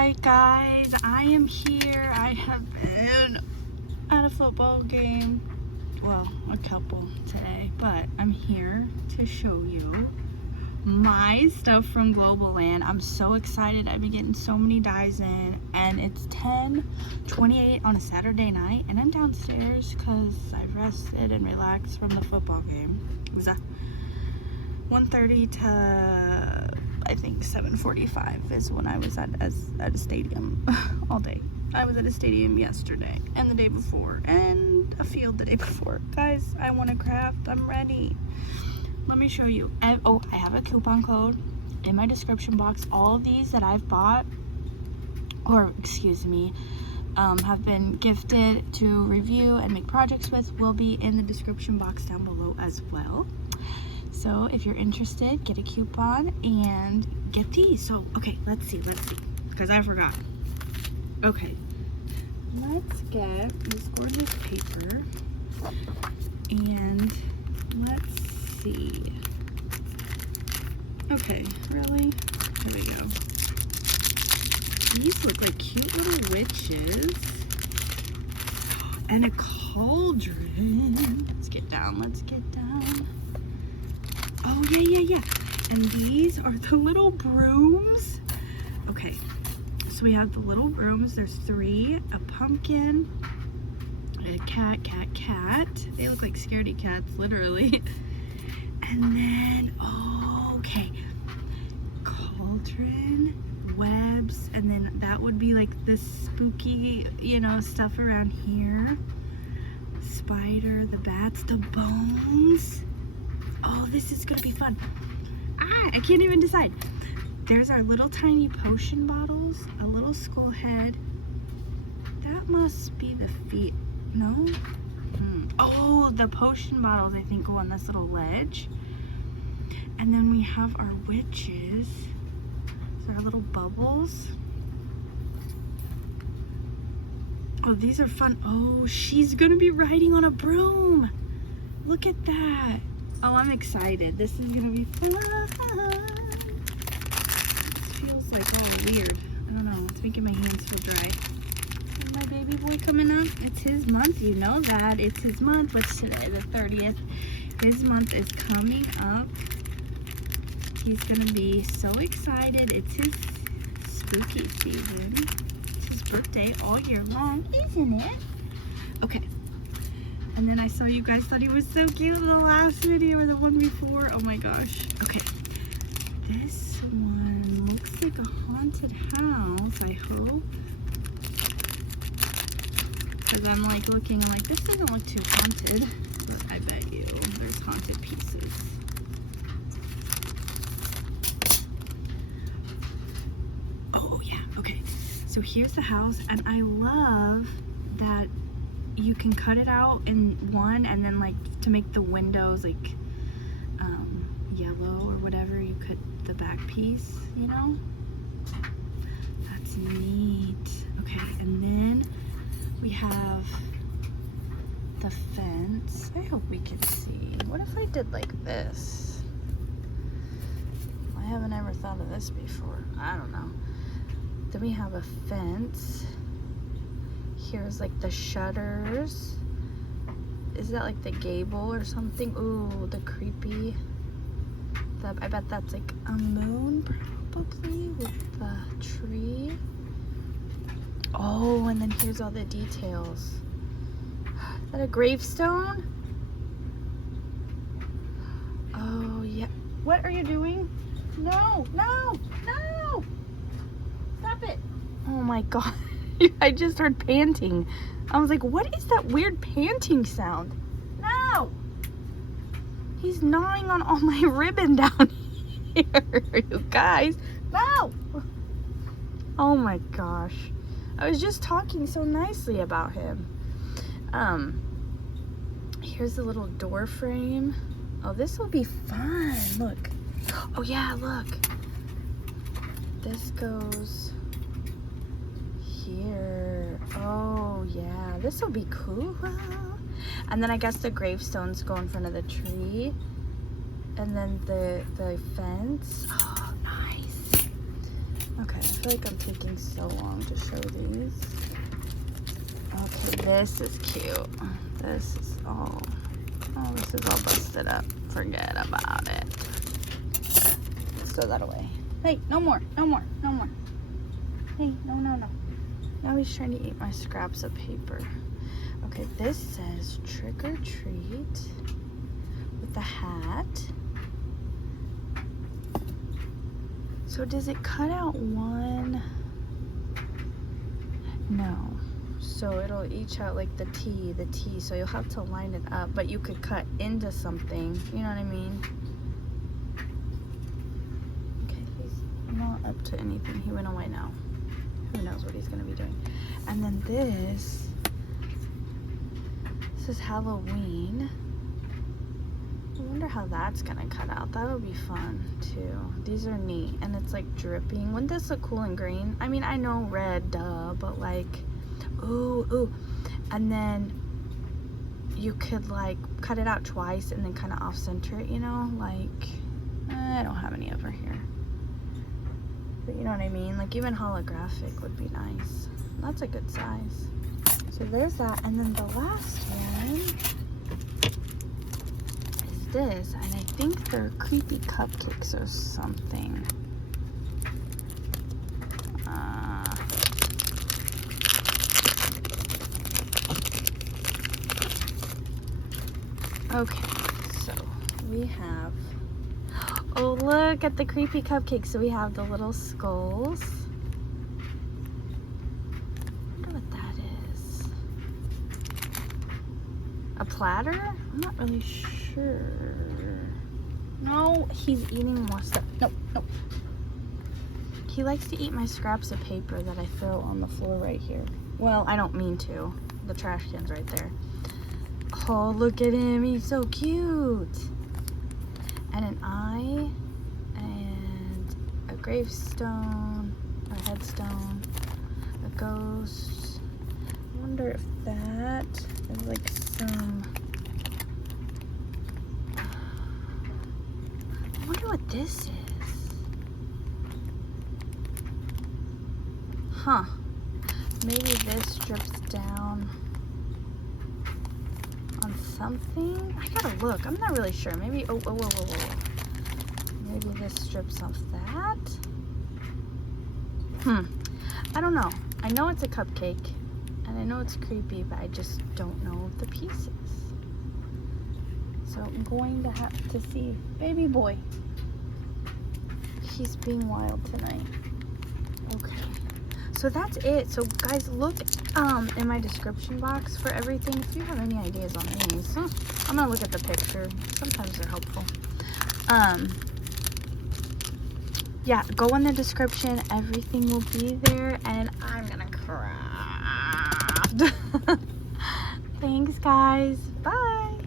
Alright guys, I am here. I have been at a football game, well, a couple today, but I'm here to show you my stuff from Globleland. I'm so excited. I've been getting so many dyes in, and it's 10:28 on a Saturday night, and I'm downstairs because I've rested and relaxed from the football game. It was 1:30 to I think 7:45 is when I was at a stadium all day. I was at a stadium yesterday and the day before and a field the day before. Guys, I want to craft. I'm ready. Let me show you. I have a coupon code in my description box. All of these that I've bought, or excuse me, have been gifted to review and make projects with, will be in the description box down below as well. So if you're interested, get a coupon and get these. So, okay, let's see, because I forgot. Okay, let's get this gorgeous paper, and let's see. Okay, really? There we go. These look like cute little witches. And a cauldron. Let's get down. Oh, yeah. And these are the little brooms. Okay, so we have the little brooms. There's 3, a pumpkin, a cat. They look like scaredy cats, literally. And then, okay, cauldron, webs, and then that would be like the spooky, stuff around here. Spider, the bats, the bones. Oh, this is gonna be fun. I can't even decide. There's our little tiny potion bottles, a little skull head. That must be the feet. No? Oh, the potion bottles, I think, go on this little ledge. And then we have our witches. So our little bubbles. Oh, these are fun. Oh, she's gonna be riding on a broom. Look at that. Oh, I'm excited. This is gonna be fun. This feels like all weird. I don't know. It's making my hands feel dry. Is my baby boy coming up? It's his month. You know that. It's his month. What's today? The 30th. His month is coming up. He's gonna be so excited. It's his spooky season. It's his birthday all year long, isn't it? Okay. And then I saw you guys thought he was so cute in the last video or the one before. Oh my gosh. Okay. This one looks like a haunted house, I hope. Because I'm like looking, I'm like, this doesn't look too haunted. But I bet you there's haunted pieces. Oh yeah, okay. So here's the house, and I love that you can cut it out in one, and then like to make the windows like yellow or whatever, you cut the back piece, That's neat. Okay, and then we have the fence. I hope we can see. What if I did like this? I haven't ever thought of this before. I don't know. Then we have a fence. Here's like the shutters. Is that like the gable or something? Ooh, the creepy. I bet that's like a moon probably with the tree. Oh, and then here's all the details. Is that a gravestone? Oh, yeah. What are you doing? No. Stop it. Oh my God. I just heard panting. I was like, what is that weird panting sound? No! He's gnawing on all my ribbon down here, you guys. No! Oh my gosh. I was just talking so nicely about him. Here's the little door frame. Oh, this will be fun. Look. Oh yeah, look. This goes here. Oh yeah, this will be cool. And then I guess the gravestones go in front of the tree, and then the fence. Oh, nice. Okay. feel like I'm taking so long to show these. Okay, this is cute. This is all, oh, this is all busted up. Forget about it. Let's throw that away. Hey, no more, no more, no more. Hey, no, no, no. Now he's trying to eat my scraps of paper. Okay, this says trick or treat with the hat. So does it cut out one? No. So it'll each out like the T. So you'll have to line it up, but you could cut into something. You know what I mean? Okay, he's not up to anything. He went away now. Who knows what he's gonna be doing. And then this is Halloween. I wonder how that's gonna cut out. That would be fun too. These are neat, and it's like dripping. Wouldn't this look cool and green? I mean, I know red, duh, but like, ooh. And then you could like cut it out twice and then kind of off center it, you know? Like, I don't have any over here. But you know what I mean? Like even holographic would be nice. That's a good size. So there's that. And then the last one is this. And I think they're creepy cupcakes or something. Okay, so we have, oh look at the creepy cupcakes. So we have the little skulls. I wonder what that is. A platter? I'm not really sure. No, he's eating more stuff. Nope. He likes to eat my scraps of paper that I throw on the floor right here. Well, I don't mean to. The trash can's right there. Oh, look at him. He's so cute. And an eye and a gravestone or headstone, a ghost. I wonder if that is like some, I wonder what this is. Huh. Maybe this drips down on something. I gotta look. I'm not really sure. Maybe, whoa. Maybe this strips off that. I don't know. I know it's a cupcake, and I know it's creepy, but I just don't know the pieces. So I'm going to have to see. Baby boy. He's being wild tonight. Okay. So that's it. So guys, look in my description box for everything. If you have any ideas on these, I'm gonna look at the picture. Sometimes they're helpful. Yeah, go in the description. Everything will be there, and I'm gonna craft. Thanks, guys. Bye.